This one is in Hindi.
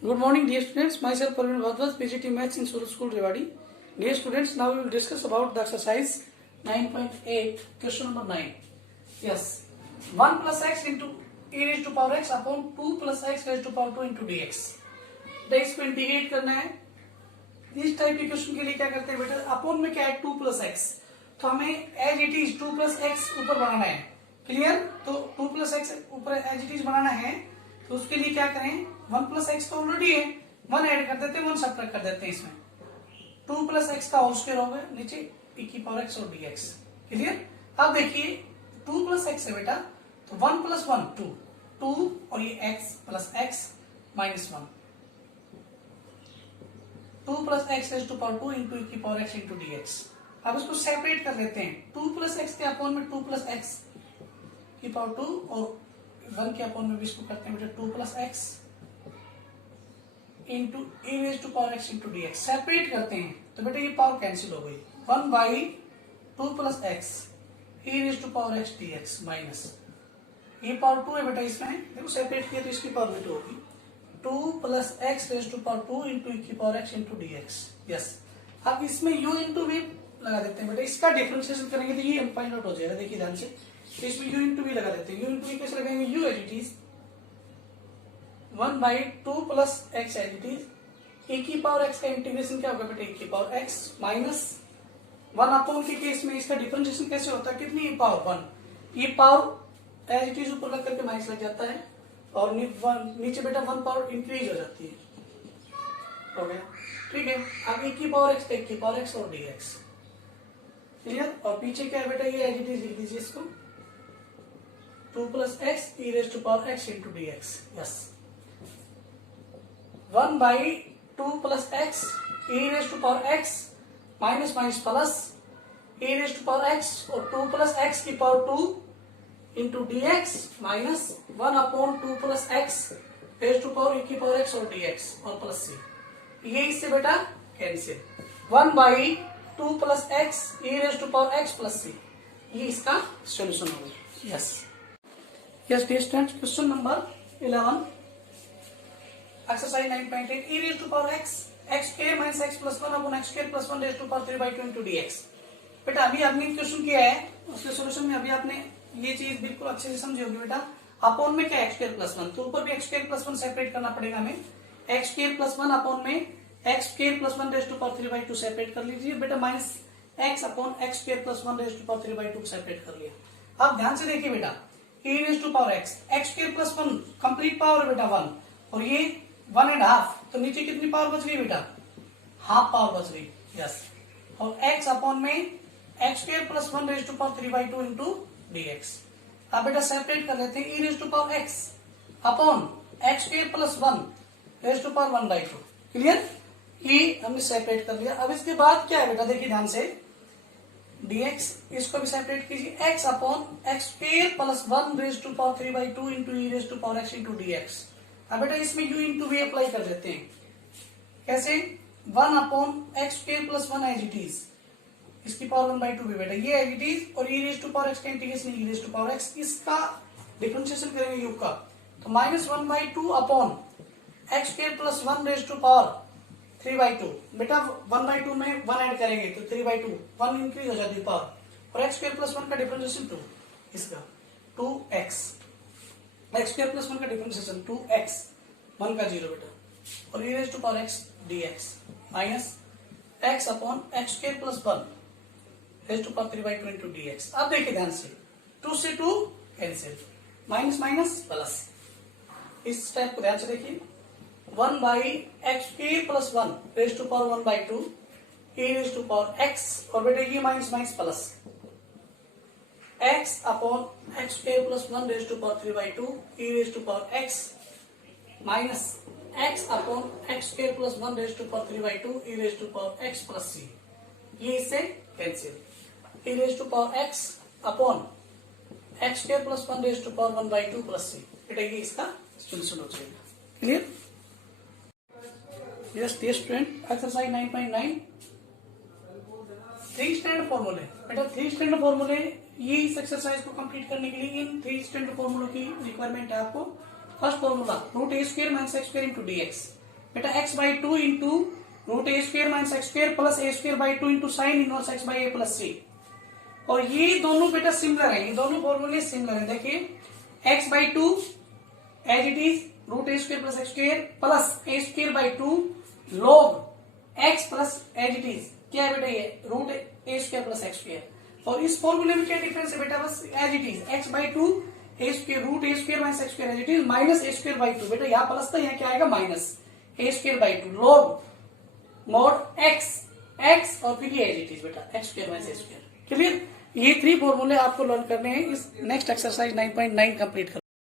Good morning, dear students. Myself Parveen Bhardwaj, PGT Maths in Surut School, Rewari. Dear students, now we will discuss about the exercise 9.8, question number 9. Yes, 1 plus x into e raised to power x upon 2 plus x raised to power 2 into dx. तो इसको इंटीग्रेट करना है. इस टाइप के क्वेश्चन के लिए क्या करते हैं बेटा, अपॉन में क्या है 2 plus x, तो हमें as it is 2 plus x ऊपर बनाना है. क्लियर? तो 2 plus x ऊपर एज इट इज बनाना है, तो उसके लिए क्या करें, 1 plus x तो ऑलरेडी है, 1 ऐड कर देते हैं, 1 सब्ट्रैक्ट कर देते हैं. इसमें 2 plus x का होल स्क्वायर होगा, नीचे e की पावर x और dx. क्लियर? अब देखिए 2 plus x है बेटा, तो 1 plus 1 2 और ये x plus x minus 1. 2 plus x raised to power 2 into e की पावर x into dx. अब इसको सेपरेट कर लेते हैं. 2 plus x के अपॉन में 2 plus x की पावर 2 और 1 के अपॉन में भी इसको करते हैं बेटा 2 plus x into e raised to power x into dx. Separate करते हैं तो बेटा ये पावर कैंसिल हो गई. 1 by 2 plus x e raised to power x dx minus ये पावर 2 है बेटा, इसमें देखो सेपरेट किया तो इसकी पावर भी 2 होगी. 2 plus x raised to power 2 into e की power x into dx. Yes, अब इसमें u into v लगा देते हैं बेटा. इसका डिफरेंशिएशन करेंगे तो ये फाइंड आउट हो जाएगा. देखिए ध्यान से, तो इसमें u into v लगा देते हैं. u into v कैसे लगाएंगे, u as it is 1 by 2 plus x as it is e की पावर x का इंटीग्रेशन क्या होगा बेटा, e की पावर x माइनस 1 अपॉन के केस में इसका डिफरेंशिएशन कैसे होता है, कितनी e power 1. e power as it is ऊपर लग करके माइनस लग जाता है और नीचे बेटा 1 पावर इंक्रीज हो जाती है. हो गया, ठीक है. अब e की पावर x, e की पावर x और dx. क्लियर? और पीछे क्या है बेटा, ये एज इट इज लिख दीजिए इसको 2 plus x e raised to power x into dx. Yes, 1 by 2 plus x e raised to power x minus minus plus e raised to power x और 2 plus x की power 2 into dx minus 1 upon 2 plus x raised to power e की पावर x और dx और प्लस c. ये इससे बेटा cancel. 1 by 2 plus x e raised to power x plus c. ये इसका सॉल्यूशन होगा. Yes yes dear students, question number 11 exercise 9.8 e raised to power x square minus x plus 1 upon x square plus 1 raised to power 3 by 2 into dx. बेटा अभी आपने क्वेश्चन किया है, उसके सॉल्यूशन में अभी आपने ये चीज बिल्कुल अच्छे से समझी होगी बेटा. अपॉन में क्या x square plus 1, तो ऊपर भी x square plus 1 सेपरेट करना पड़ेगा हमें. x square plus 1 अपॉन में x square plus 1 raised to power 3 by 2 separate कर लीजिए बेटा, minus x upon x square plus 1 raised to power 3 by 2 separate कर लिया. अब ध्यान से देखिए बेटा, e raised to power x square plus 1 complete power है बेटा 1 और ये 1.5, तो नीचे कितनी पावर बच गई बेटा, हाफ पावर बच गई. यस, और x अपॉन में x square plus 1 raised to power 3 by 2 into dx. अब बेटा सेपरेट कर लेते हैं e raised to power x upon x square plus 1 raised to power 1 by 2. Clear? ये हमने सेपरेट कर लिया. अब इसके बाद क्या है बेटा, देखिए ध्यान से, dx इसको भी सेपरेट कीजिए. x upon x square plus 1 raised to power 3 by 2 into e raised to power x into dx. अब बेटा इसमें u into v अप्लाई कर देते हैं. कैसे? 1 upon x square plus 1 as it is, इसकी पावर 1 by 2 भी बेटा ये एज इट इज, और e raised to power x का integration e raised to power x, इसका डिफरेंशिएशन करेंगे u का, तो minus 1 by 2 upon x square plus 1 raised to power 3 by 2. बेटा 1 by 2 में 1 ऐड करेंगे तो 3 by 2 1 इंक्रीज हो जाती है पावर, और x square plus 1 का डिफरेंशिएशन 2, इसका 2x, x square plus 1 का डिफरेंशिएशन 2x, 1 का 0 बेटा, और e raised to power x dx minus x upon x square plus 1 raised to power 3 by 2 into dx. अब देखिए ध्यान से, 2 से 2 कैंसिल, माइनस माइनस प्लस. इस स्टेप को ध्यान से देखिए, 1 by x square plus 1 raised to power 1 by 2 e raised to power x, और बेटा ये minus minus plus x upon x square plus 1 raised to power 3 by 2 e raised to power x minus x upon x square plus 1 raised to power 3 by 2 e raised to power x plus c. ये इससे cancel. e raised to power x upon x square plus 1 raised to power 1 by 2 plus c. बेटा ये इसका सॉल्यूशन हो जाएगा. Clear? Yes dear student, exercise 9.9 3 standard फॉर्मूले. बेटा 3 स्टैंडर्ड फॉर्मूले, ये इस एक्सरसाइज को कंप्लीट करने के लिए इन 3 स्टैंडर्ड फॉर्मूलों की रिक्वायरमेंट है आपको. First formula root a square minus x square into d x. बेटा x by two into root a square minus x square plus a square by two into sine inverse x by a plus c. और ये दोनों बेटा सिमिलर है, ये दोनों फॉर्मूले सिमिलर है। देखिए x by two as it is root a square plus x square plus a square by two log x plus as it is क्या है बेटा ये root a square plus x square. और इस फॉर्मूले में क्या डिफरेंस है बेटा, बस as it is x by two a square root a square minus x square as it is minus a square by two. बेटा यहाँ प्लस था, यहाँ क्या आएगा minus a square by two log mod x x और फिर ये एज इट इज बेटा x square minus a square. Clear? ये 3 फॉर्मूले आपको लर्न करने हैं इस नेक्स्ट एक्सरसाइज 9.9 कंप्लीट कर।